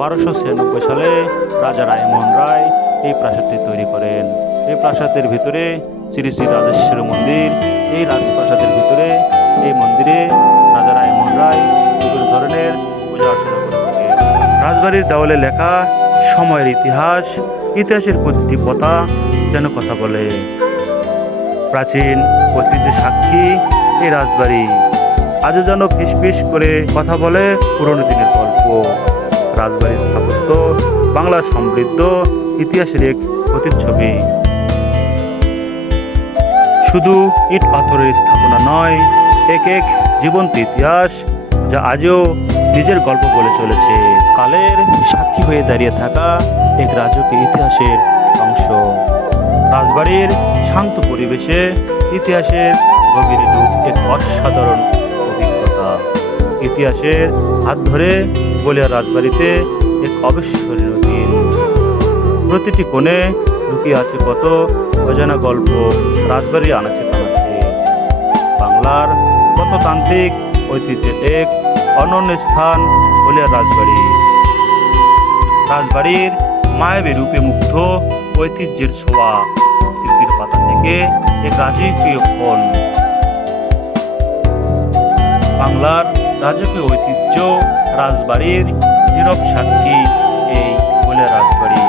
1296 সালে রাজা রায়মোহন রায় এই প্রাসাদটি তৈরি করেন। এই প্রাসাদের ভিতরে শ্রী শ্রী রাজেশ্বরী মন্দির। এই রাজপ্রাসাদের ভিতরে এই মন্দিরে রাজা রায়মোহন রায় বিভিন্ন ধরনের পূজা অর্চনা করে থাকেন। রাজবাড়ির দেওয়ালে লেখা সময়ের ইতিহাস, ইতিহাসের প্রতিটি পাতা যেন কথা বলে। প্রাচীন ঐতিহ্যের সাক্ষী এই রাজবাড়ি আজও যেন ফিসফিস করে কথা বলে পুরনো দিনের গল্প। রাজবাড়ির স্থাপত্য বাংলার সমৃদ্ধ ইতিহাসের এক প্রতিচ্ছবি। শুধু ইট পাথরের স্থাপনা নয়, এক এক জীবন্ত ইতিহাস যা আজও নিজের গল্প বলে চলেছে। কালের সাক্ষী হয়ে দাঁড়িয়ে থাকা এক রাজকীয় ইতিহাসের অংশ। রাজবাড়ির শান্ত পরিবেশে ইতিহাসের গভীরে ডুব এক অসাধারণ অভিজ্ঞতা। ইতিহাসের হাত ধরে বলিয়া রাজবাড়িতে এক অবিস্মরণীয় দিন। প্রতিটি কোণে লুকিয়ে আছে কত অজানা গল্প। রাজবাড়ির আনাচে কানাচে বাংলার কত তান্ত্রিক ঐতিহ্যের এক অনন্য স্থান বলিয়া রাজবাড়ি। রাজবাড়ির মায়াবী রূপে মুগ্ধ ঐতিহ্যের ছোঁয়া, স্মৃতির পাতা থেকে এক রাজকীয় ফল। বাংলার রাজকীয় ঐতিহ্য রাজবাড়ির নীরব সাক্ষী এই বলিয়া রাজবাড়ি।